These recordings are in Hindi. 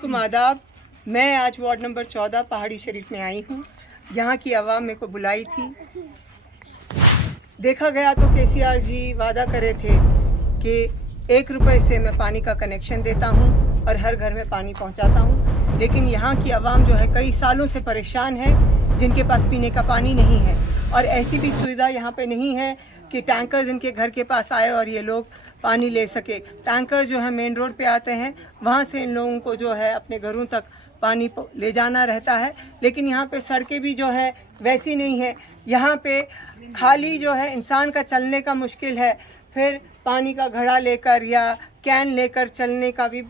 वालेकुम आदाब। मैं आज वार्ड नंबर 14 पहाड़ी शरीफ में आई हूँ। यहाँ की आवाम मेरे को बुलाई थी। देखा गया तो KCR जी वादा करे थे कि 1 रुपये से मैं पानी का कनेक्शन देता हूँ और हर घर में पानी पहुँचाता हूँ, लेकिन यहाँ की आवाम जो है कई सालों से परेशान है, जिनके पास पीने का पानी नहीं है। और ऐसी भी सुविधा यहाँ पे नहीं है कि टैंकर जिनके घर के पास आए और ये लोग पानी ले सके। टैंकर जो है मेन रोड पे आते हैं, वहाँ से इन लोगों को जो है अपने घरों तक पानी ले जाना रहता है, लेकिन यहाँ पे सड़कें भी जो है वैसी नहीं है। यहाँ पे खाली जो है इंसान का चलने का मुश्किल है, फिर पानी का घड़ा लेकर या कैन लेकर चलने का भी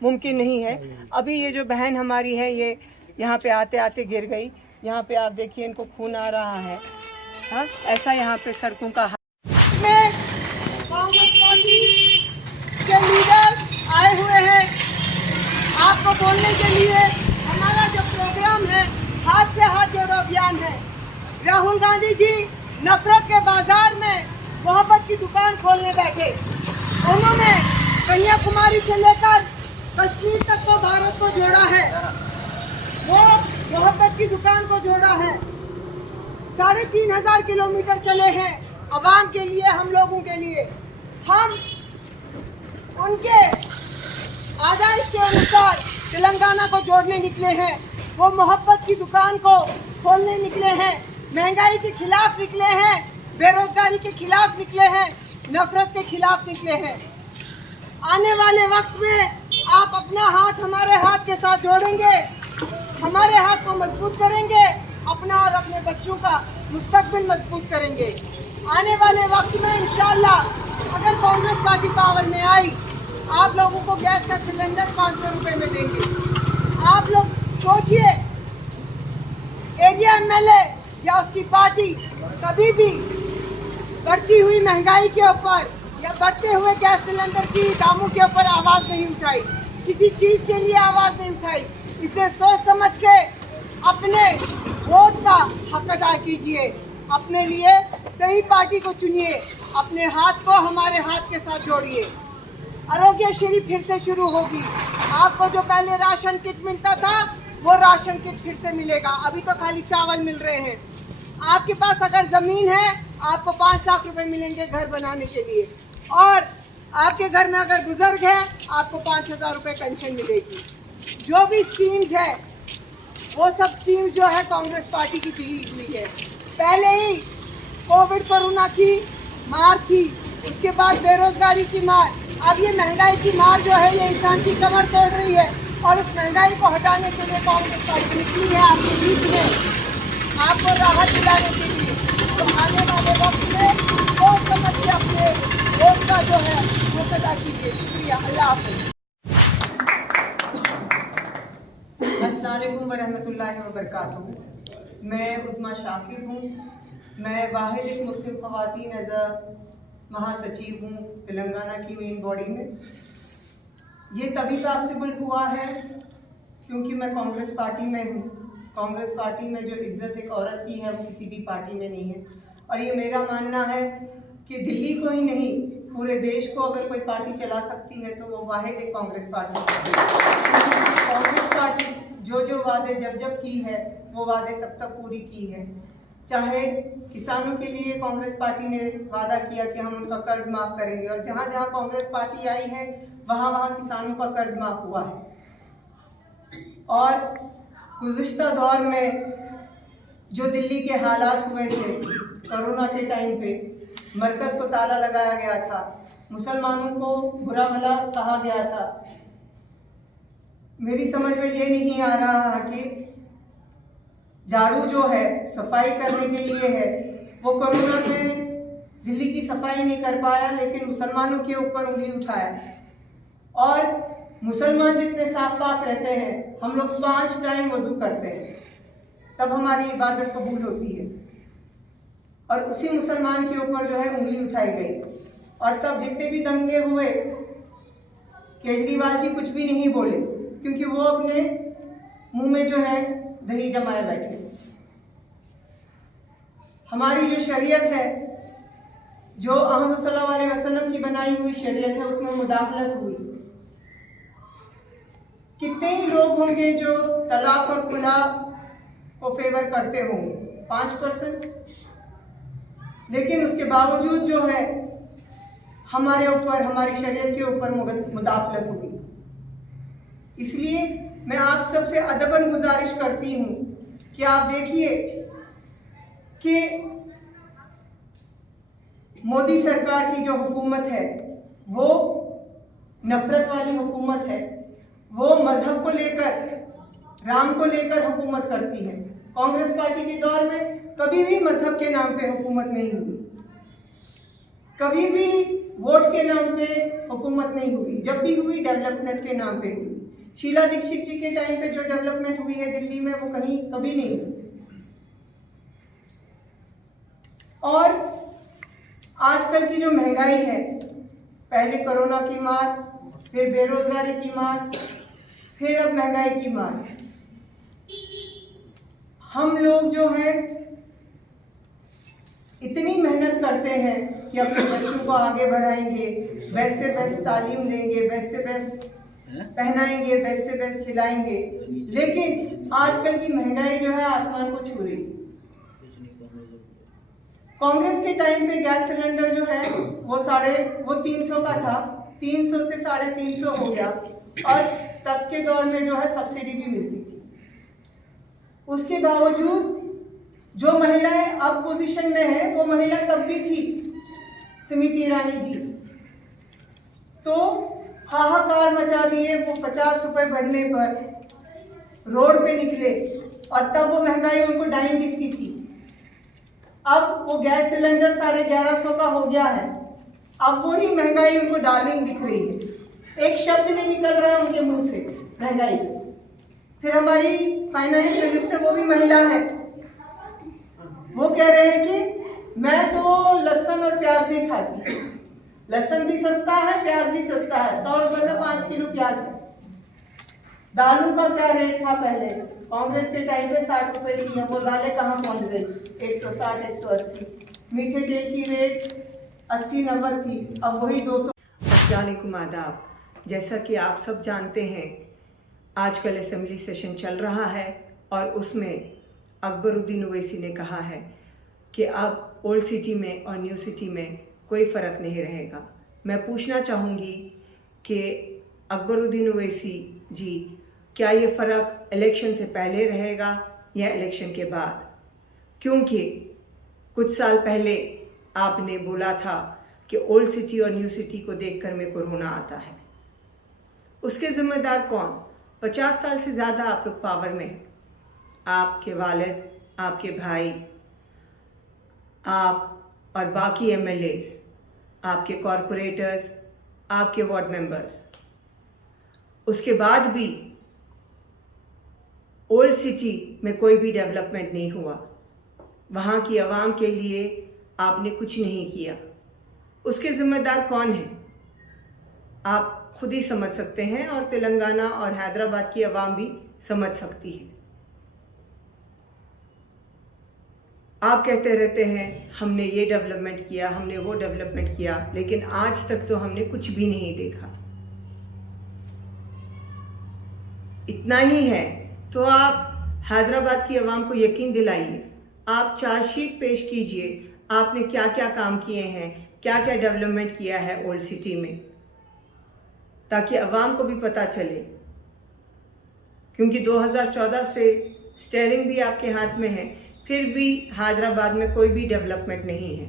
मुमकिन नहीं है। अभी ये जो बहन हमारी है, ये यहाँ पे आते आते गिर गई। यहाँ पे आप देखिए इनको खून आ रहा है। हाँ, ऐसा यहाँ पे सड़कों का कांग्रेस पार्टी के लीडर आए हुए हैं आपको बोलने के लिए। हमारा जो प्रोग्राम है हाथ से हाथ जोड़ो अभियान है। राहुल गांधी जी नफरत के बाजार में मोहब्बत की दुकान खोलने बैठे। उन्होंने कन्याकुमारी से लेकर कश्मीर तक को भारत को जोड़ा है, वो मोहब्बत की दुकान को जोड़ा है। 3500 किलोमीटर चले हैं अवाम के लिए, हम लोगों के लिए। हम उनके आदेश के अनुसार तेलंगाना को जोड़ने निकले हैं, वो मोहब्बत की दुकान को खोलने निकले हैं, महंगाई के खिलाफ निकले हैं, बेरोजगारी के खिलाफ निकले हैं, नफरत के खिलाफ निकले हैं। आने वाले वक्त में आप अपना हाथ हमारे हाथ के साथ जोड़ेंगे, हमारे हाथ को मजबूत करेंगे, अपना और अपने बच्चों का मुस्तकबिल मजबूत करेंगे। आने वाले वक्त में इंशाअल्लाह अगर कांग्रेस पार्टी पावर में आई, आप लोगों को गैस का सिलेंडर 500 रुपए में देंगे। आप लोग सोचिए, एरिया MLA या उसकी पार्टी कभी भी बढ़ती हुई महंगाई के ऊपर या बढ़ते हुए गैस सिलेंडर की दामों के ऊपर आवाज़ नहीं उठाई, किसी चीज़ के लिए आवाज़ नहीं उठाई। इसे सोच समझ के अपने वोट का हक अदा कीजिए, अपने लिए सही पार्टी को चुनिए, अपने हाथ को हमारे हाथ के साथ जोड़िए। आरोग्य श्री फिर से शुरू होगी। आपको जो पहले राशन किट मिलता था वो राशन किट फिर से मिलेगा। अभी तो खाली चावल मिल रहे हैं। आपके पास अगर ज़मीन है आपको 5 लाख रुपए मिलेंगे घर बनाने के लिए, और आपके घर में अगर बुजुर्ग है आपको 5000 रुपये पेंशन मिलेगी। जो भी स्कीम्स है वो सब स्कीम जो है कांग्रेस पार्टी की दी हुई है। पहले ही कोविड कोरोना की मार थी, उसके बाद बेरोजगारी की मार, अब ये महंगाई की मार जो है ये इंसान की कमर तोड़ रही है। और उस महंगाई को हटाने के लिए कांग्रेस पार्टी निकली है आपके बीच में, आपको राहत दिलाने के लिए। तो आने वाले वक्त में सोच समझ के अपने वोट का जो है वो अदा कीजिए। शुक्रिया, अल्लाह हाफ़िज़। अस्सलाम वालेकुम वरहमतुल्लाहि वबरकातुहू। मैं उस्मा शाकिर हूँ। मैं वाहिद एक मुस्लिम ख़वातीन एज़ अ महासचिव हूँ तेलंगाना की मेन बॉडी में। ये तभी पॉसिबल हुआ है क्योंकि मैं कांग्रेस पार्टी में हूँ। कांग्रेस पार्टी में जो इज़्ज़त एक औरत की है वो किसी भी पार्टी में नहीं है। और ये मेरा मानना है कि दिल्ली को ही नहीं पूरे देश को अगर कोई पार्टी चला सकती है तो वो वाहिद एक कांग्रेस पार्टी है। कांग्रेस पार्टी जो वादे जब की है वो वादे तब पूरी की है। चाहे किसानों के लिए कांग्रेस पार्टी ने वादा किया कि हम उनका कर्ज माफ़ करेंगे, और जहाँ जहाँ कांग्रेस पार्टी आई है वहाँ किसानों का कर्ज माफ़ हुआ है। और गुज़िश्ता दौर में जो दिल्ली के हालात हुए थे कोरोना के टाइम पे, मरकज़ को ताला लगाया गया था, मुसलमानों को बुरा भला कहा गया था। मेरी समझ में ये नहीं आ रहा कि झाड़ू जो है सफाई करने के लिए है, वो कोरोना में दिल्ली की सफाई नहीं कर पाया, लेकिन मुसलमानों के ऊपर उंगली उठाया। और मुसलमान जितने साफ पाक रहते हैं, हम लोग 5 टाइम वज़ू करते हैं, तब हमारी इबादत कबूल होती है। और उसी मुसलमान के ऊपर जो है उंगली उठाई गई। और तब जितने भी दंगे हुए, केजरीवाल जी कुछ भी नहीं बोले, क्योंकि वो अपने मुंह में जो है दही जमाए बैठे। हमारी जो शरीयत है, जो अहमद सल्लल्लाहु अलैहि वसल्लम की बनाई हुई शरीयत है, उसमें मुदाखलत हुई। कितने ही लोग होंगे जो तलाक और खुला को फेवर करते होंगे? 5%। लेकिन उसके बावजूद जो है हमारे ऊपर, हमारी शरीयत के ऊपर मुदाखलत हुई। इसलिए मैं आप सबसे अदबन गुजारिश करती हूँ कि आप देखिए कि मोदी सरकार की जो हुकूमत है वो नफरत वाली हुकूमत है। वो मजहब को लेकर, राम को लेकर हुकूमत करती है। कांग्रेस पार्टी के दौर में कभी भी मजहब के नाम पे हुकूमत नहीं हुई, कभी भी वोट के नाम पे हुकूमत नहीं हुई। जब भी हुई डेवलपमेंट के नाम पे हुई। शीला दीक्षित जी के टाइम पे जो डेवलपमेंट हुई है दिल्ली में वो कहीं कभी नहीं हुई। और आजकल की जो महंगाई है, पहले कोरोना की मार, फिर बेरोजगारी की मार, फिर अब महंगाई की मार। हम लोग जो है इतनी मेहनत करते हैं कि अपने बच्चों को आगे बढ़ाएंगे, बेस्ट से बेस्ट तालीम देंगे, बेस्ट से बेस्ट पहनाएंगे, बेस्ट से बेस्ट खिलाएंगे, लेकिन आजकल की महंगाई जो है आसमान को छू रही। कांग्रेस के टाइम पे गैस सिलेंडर जो है वो 300 का था, 300 से 350 हो गया, और तब के दौर में जो है सब्सिडी भी मिलती थी। उसके बावजूद जो महिलाएं अब पोजीशन में है वो महिला तब भी थी, स्मृति ईरानी जी। तो हाहाकार मचा दिए। वो 50 रुपए भरने पर रोड पे निकले, और तब वो महंगाई उनको डाइन दिखती थी। अब वो गैस सिलेंडर 1150 का हो गया है, अब वही महंगाई उनको डार्लिंग दिख रही है। एक शब्द नहीं निकल रहा है उनके मुंह से महंगाई। फिर हमारी फाइनेंस मिनिस्टर, वो भी महिला है, वो कह रहे हैं कि मैं तो लहसुन और प्याज नहीं खाती। लहसुन भी सस्ता है, प्याज भी सस्ता है, 100 रुपए में 5 किलो प्याज है। दालों का क्या रेट था पहले? कांग्रेस के टाइम पे 60 रुपए थी, वो दालें कहाँ पहुंच गई? 160, 180। मीठे तेल की रेट 80-90 थी, अब वही 200। अस्सलामुअलैकुम, आदाब। जैसा कि आप सब जानते हैं, आजकल असेंबली सेशन चल रहा है और उसमें अकबरुद्दीन ओवैसी ने कहा है कि अब ओल्ड सिटी में और न्यू सिटी में कोई फ़र्क नहीं रहेगा। मैं पूछना चाहूँगी कि अकबरुद्दीन ओवैसी जी, क्या ये फ़र्क इलेक्शन से पहले रहेगा या इलेक्शन के बाद? क्योंकि कुछ साल पहले आपने बोला था कि ओल्ड सिटी और न्यू सिटी को देखकर मेरे को रोना आता है। उसके ज़िम्मेदार कौन? 50 साल से ज़्यादा आप लोग पावर में हैं। आपके वालिद, आपके भाई, आप और बाकी एमएलएस, आपके कॉरपोरेटर्स, आपके वार्ड मेंबर्स। उसके बाद भी ओल्ड सिटी में कोई भी डेवलपमेंट नहीं हुआ। वहाँ की आवाम के लिए आपने कुछ नहीं किया। उसके ज़िम्मेदार कौन है? आप खुद ही समझ सकते हैं, और तेलंगाना और हैदराबाद की आवाम भी समझ सकती है। आप कहते रहते हैं हमने ये डेवलपमेंट किया, हमने वो डेवलपमेंट किया, लेकिन आज तक तो हमने कुछ भी नहीं देखा। इतना ही है तो आप हैदराबाद की आवाम को यकीन दिलाइए। आप चार्जशीट पेश कीजिए, आपने क्या क्या काम किए हैं, क्या क्या डेवलपमेंट किया है ओल्ड सिटी में, ताकि आवाम को भी पता चले। क्योंकि 2014 से स्टीयरिंग भी आपके हाथ में है, फिर भी हैदराबाद में कोई भी डेवलपमेंट नहीं है।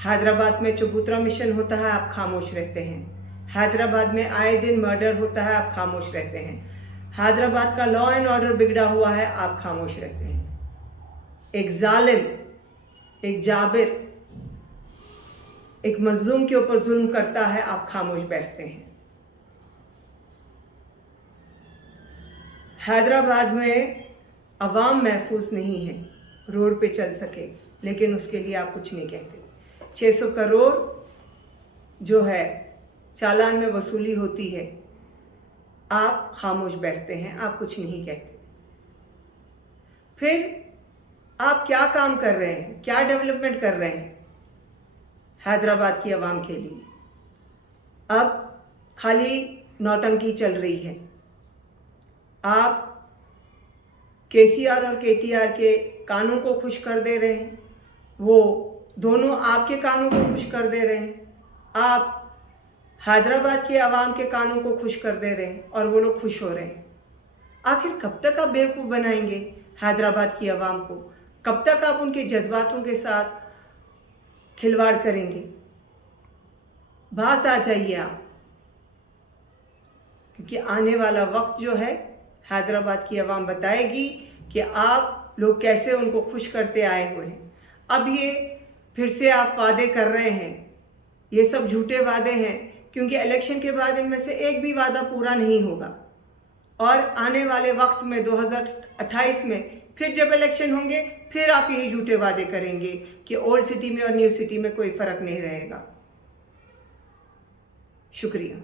हैदराबाद में चबूतरा मिशन होता है, आप खामोश रहते हैं। हैदराबाद में आए दिन मर्डर होता है, आप खामोश रहते हैं। हैदराबाद का लॉ एंड ऑर्डर बिगड़ा हुआ है, आप खामोश रहते हैं। एक जालिम, एक जाबिर, एक मजलूम के ऊपर जुल्म करता है, आप खामोश बैठते हैं। हैदराबाद में अवाम महफूज नहीं है, रोड पे चल सके, लेकिन उसके लिए आप कुछ नहीं कहते। 600 करोड़ जो है चालान में वसूली होती है, आप खामोश बैठते हैं, आप कुछ नहीं कहते। फिर आप क्या काम कर रहे हैं, क्या डेवलपमेंट कर रहे हैं हैदराबाद की आवाम के लिए? अब खाली नौटंकी चल रही है। आप केसीआर और केटीआर के कानों को खुश कर दे रहे हैं, वो दोनों आपके कानों को खुश कर दे रहे हैं। आप हैदराबाद के आवाम के कानों को खुश कर दे रहे हैं और वो लोग खुश हो रहे हैं। आखिर कब तक आप बेवकूफ़ बनाएंगे हैदराबाद की आवाम को? कब तक आप उनके जज्बातों के साथ खिलवाड़ करेंगे? बाज आ जाइए आप, क्योंकि आने वाला वक्त जो है हैदराबाद की आवाम बताएगी कि आप लोग कैसे उनको खुश करते आए हुए हैं। अब ये फिर से आप वादे कर रहे हैं, ये सब झूठे वादे हैं, क्योंकि इलेक्शन के बाद इनमें से एक भी वादा पूरा नहीं होगा। और आने वाले वक्त में 2028 में फिर जब इलेक्शन होंगे, फिर आप यही झूठे वादे करेंगे कि ओल्ड सिटी में और न्यू सिटी में कोई फ़र्क नहीं रहेगा। शुक्रिया।